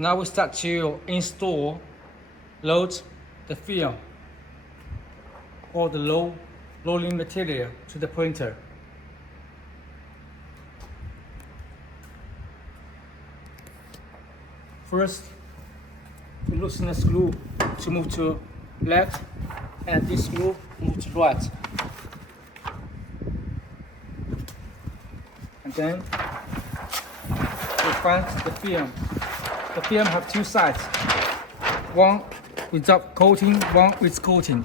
Now we start to install, load the film or the rolling material to the printer. First, we loosen the screw to move to left, and this screw move to right. And then we find the film. The film have two sides, one without coating, one with coating.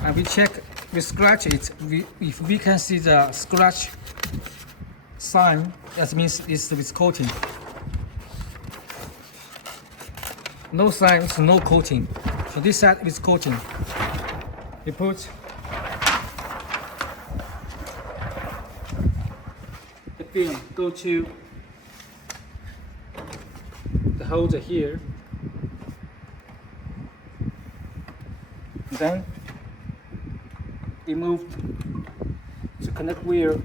And we check, we scratch it. If we can see the scratch sign, that means it's with coating. No sign is no coating. So this side is coating. We put the film, go to the holder here. And then we move to connect wire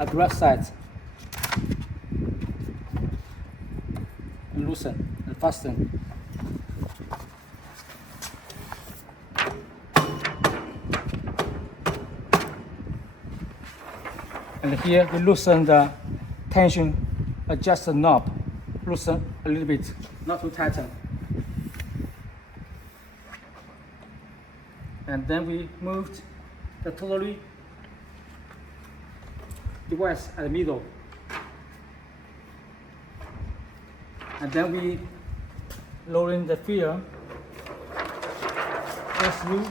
at the right side and loosen and fasten. And here we loosen the tension, adjust the knob, loosen a little bit, not too tighten. And then we moved the totally device at the middle. And then we lowering the film, go through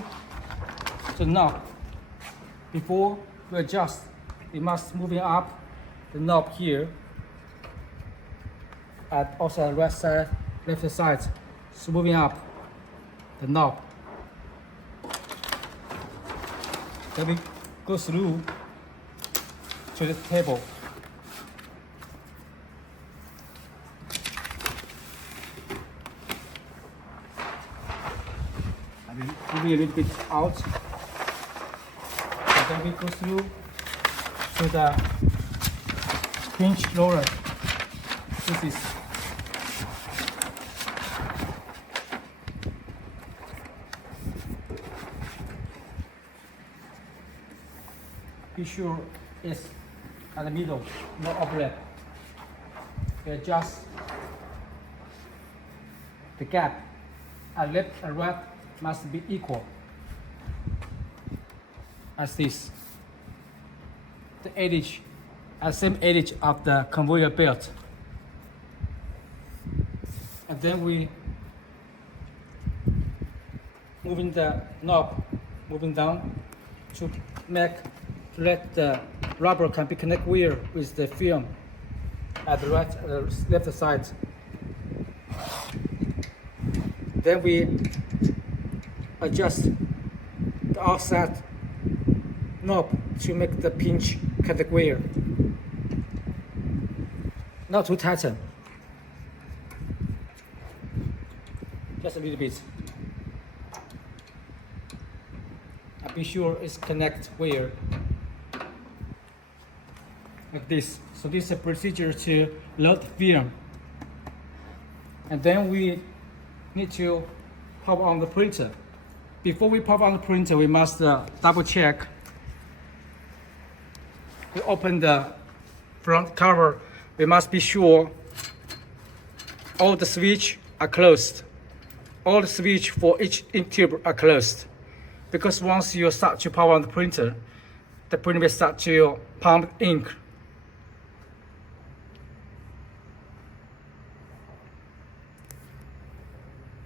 the knob. Before we adjust, we must moving up the knob here, and also the right side, left side. So moving up the knob. Then we go through to the table. And we moving a little bit out. And then we go through to the pinch roller. This is be sure it's at the middle, no overlap. We adjust the gap at left and right must be equal as this. The edge at same edge of the conveyor belt. And then we moving the knob, moving down to let the rubber can be connect wire with the film at the right, left side. Then we adjust the outside knob to make the pinch connect wire. Not too tighten, just a little bit. And be sure it's connect wire like this. So this is a procedure to load film. And then we need to pop on the printer. Before we pop on the printer, we must double check. We open the front cover. We must be sure all the switches are closed. All the switches for each ink tube are closed. Because once you start to power on the printer will start to pump ink.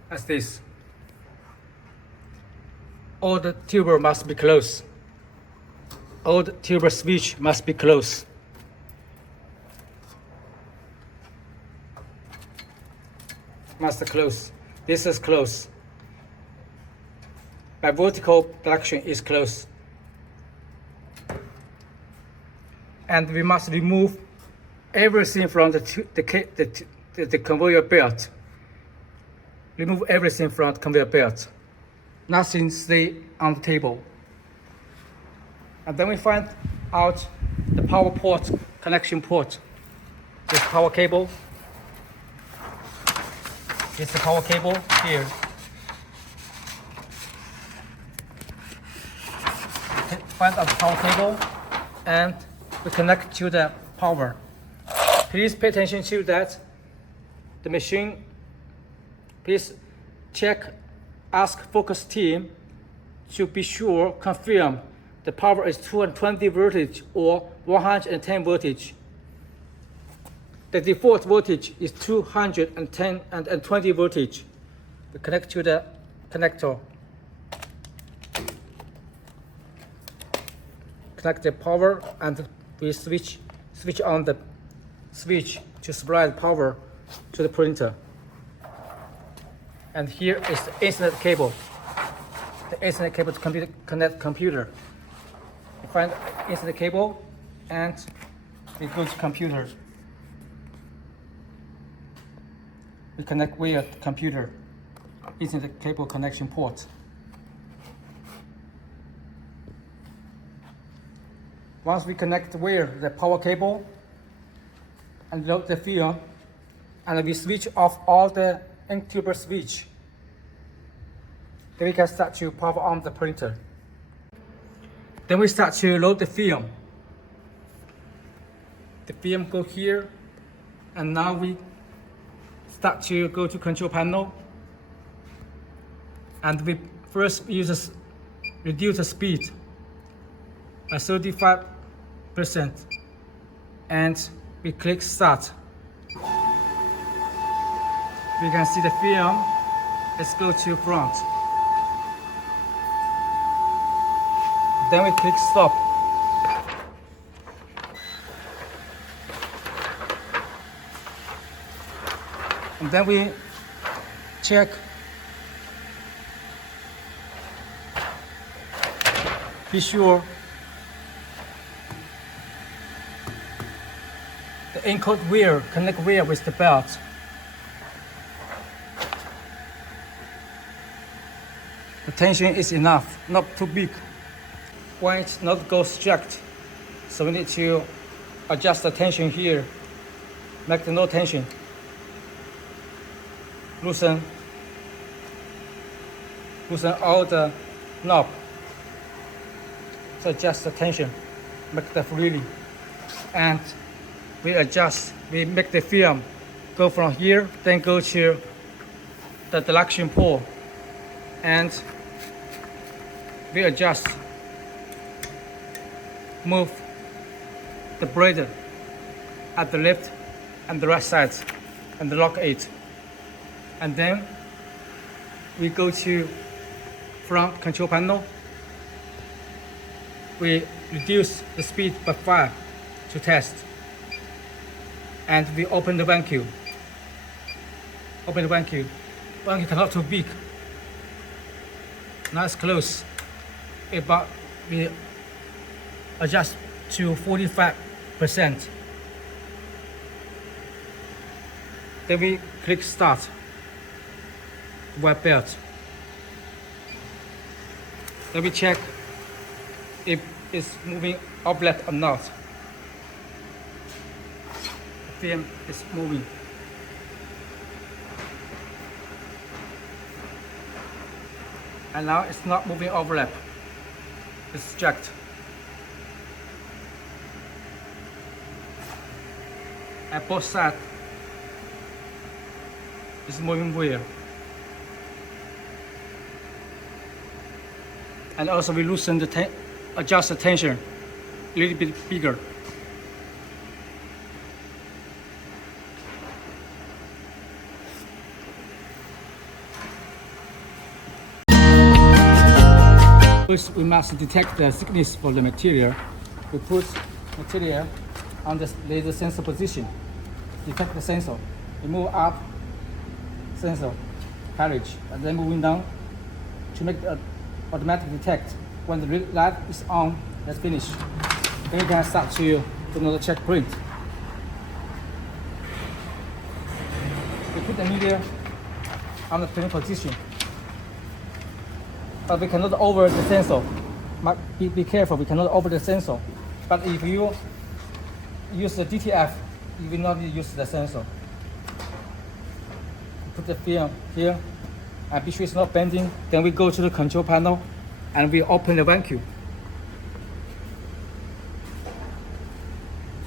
As this. All the tube must be closed. All the tube switch must be closed. Must close. This is closed. By vertical direction is closed. And we must remove everything from the conveyor belt. Remove everything from the conveyor belt. Nothing stay on the table. And then we find out the power port, connection port. This power cable. is the power cable here. Find out the power cable and we connect to the power. Please pay attention to that. The machine, please check, ask focus team to be sure, confirm the power is 220 voltage or 110 voltage. The default voltage is 210 and 20 voltage. We connect to the connector. Connect the power and we switch on the switch to supply the power to the printer. And here is the Ethernet cable. The Ethernet cable to connect computer. We find Ethernet cable and we go to computer. We connect via computer, Ethernet cable connection port. Once we connect via the power cable and load the film, and we switch off all the incubator switch, then we can start to power on the printer. Then we start to load the film. The film go here, and now we start to go to control panel, and we first reduce the speed by 35%, and we click start. We can see the film. Let's go to front. Then we click stop. And then we check be sure the encode wire connect wire with the belt. The tension is enough, not too big. When it's not go strict, so we need to adjust the tension here, make the no tension. Loosen all the knob to adjust the tension, make the freely, and we adjust. We make the film go from here, then go to the direction pole, and we adjust, move the braid at the left and the right side, and lock it. And then we go to front control panel. We reduce the speed by 5 to test. And we open the vacuum. Open the vacuum. Vacuum cannot too big. Now it's close. But we adjust to 45%. Then we click start. White belt. Then we check if it's moving up left or not. The film is moving. And now it's not moving overlap. It's jacked. At both sides, it's moving weird. And also we loosen the adjust the tension a little bit bigger. First, we must detect the thickness for the material. We put material on the laser sensor position. Detect the sensor. We move up sensor carriage, and then moving down to make the automatic detect. When the red light is on, let's finish. Then you can start to do another check print. We put the media on the print position. But we cannot over the sensor. Be careful, we cannot over the sensor. But if you use the DTF, you will not use the sensor. put the film here and be sure it's not bending. Then we go to the control panel and we open the vacuum.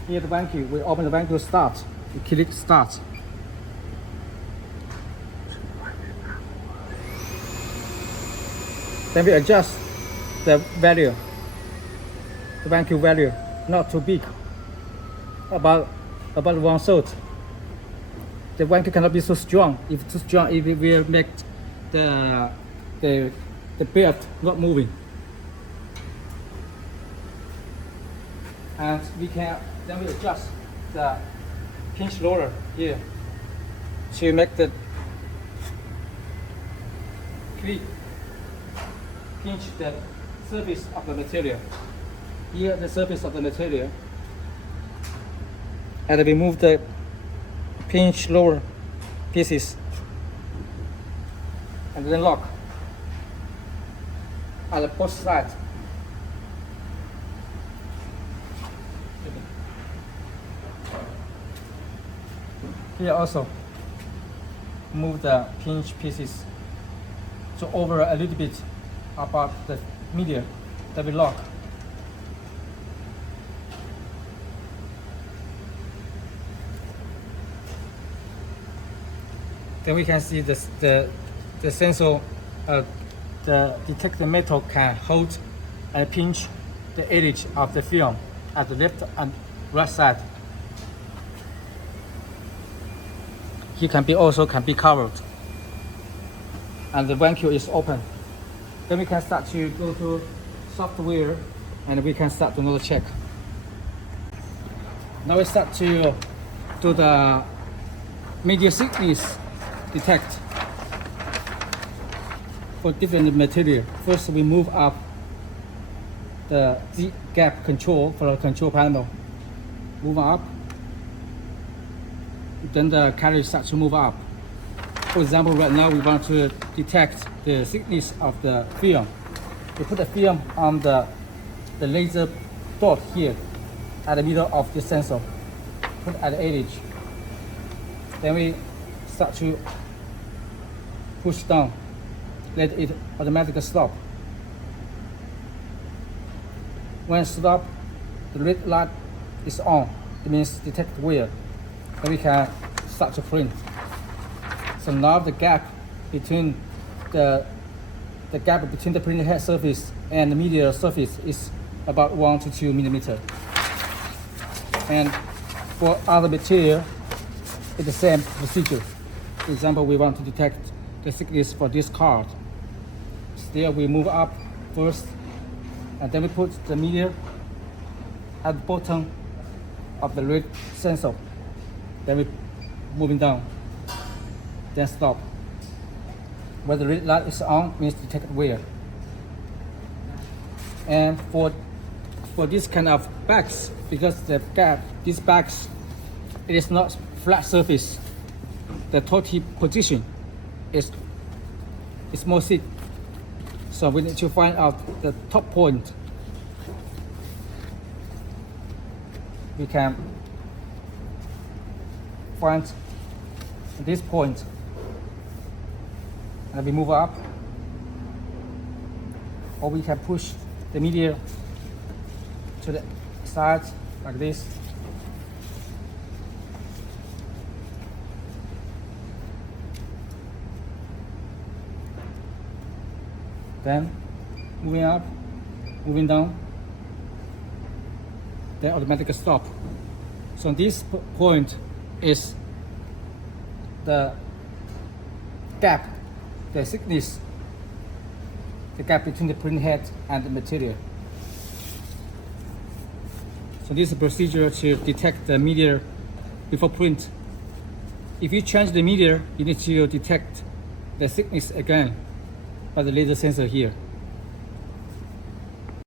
Here the vacuum, we open the vacuum start. We click start. Then we adjust the value, the vacuum value, not too big, about 1/3. The vacuum cannot be so strong. If too strong, it will make the belt not moving. And then we adjust the pinch roller here to make the pinch the surface of the material. Here the surface of the material. And we move the pinch lower pieces and then lock at both sides. Here also move the pinch pieces to over a little bit above the media that we lock. Then we can see the sensor, the detector metal can hold and pinch the edge of the film at the left and right side. He also can be covered, and the vacuum is open. Then we can start to go to software, and we can start another check. Now we start to do the media thickness detect for different material. First, we move up the Z gap control for the control panel. Move up. Then the carriage starts to move up. For example, right now we want to detect the thickness of the film. We put the film on the laser dot here at the middle of the sensor. Put at the edge. Then we start to push down. Let it automatically stop. When it stops, the red light is on. It means detect wear. Then we can start to print. So now the gap between the printing head surface and the media surface is about 1 to 2 millimeters. And for other material, it's the same procedure. For example, we want to detect the thickness for this card. Still, we move up first, and then we put the media at the bottom of the red sensor. Then we moving down. Then stop. When the red light is on, means detect wear. And for this kind of bags, because these bags, it is not flat surface. The total position is more thick. So we need to find out the top point. We can find this point, and we move up, or we can push the media to the side like this. Then moving up, moving down, then automatically stop. So this point is the gap, the thickness, the gap between the print head and the material. So this is a procedure to detect the media before print. If you change the media, you need to detect the thickness again by the laser sensor here.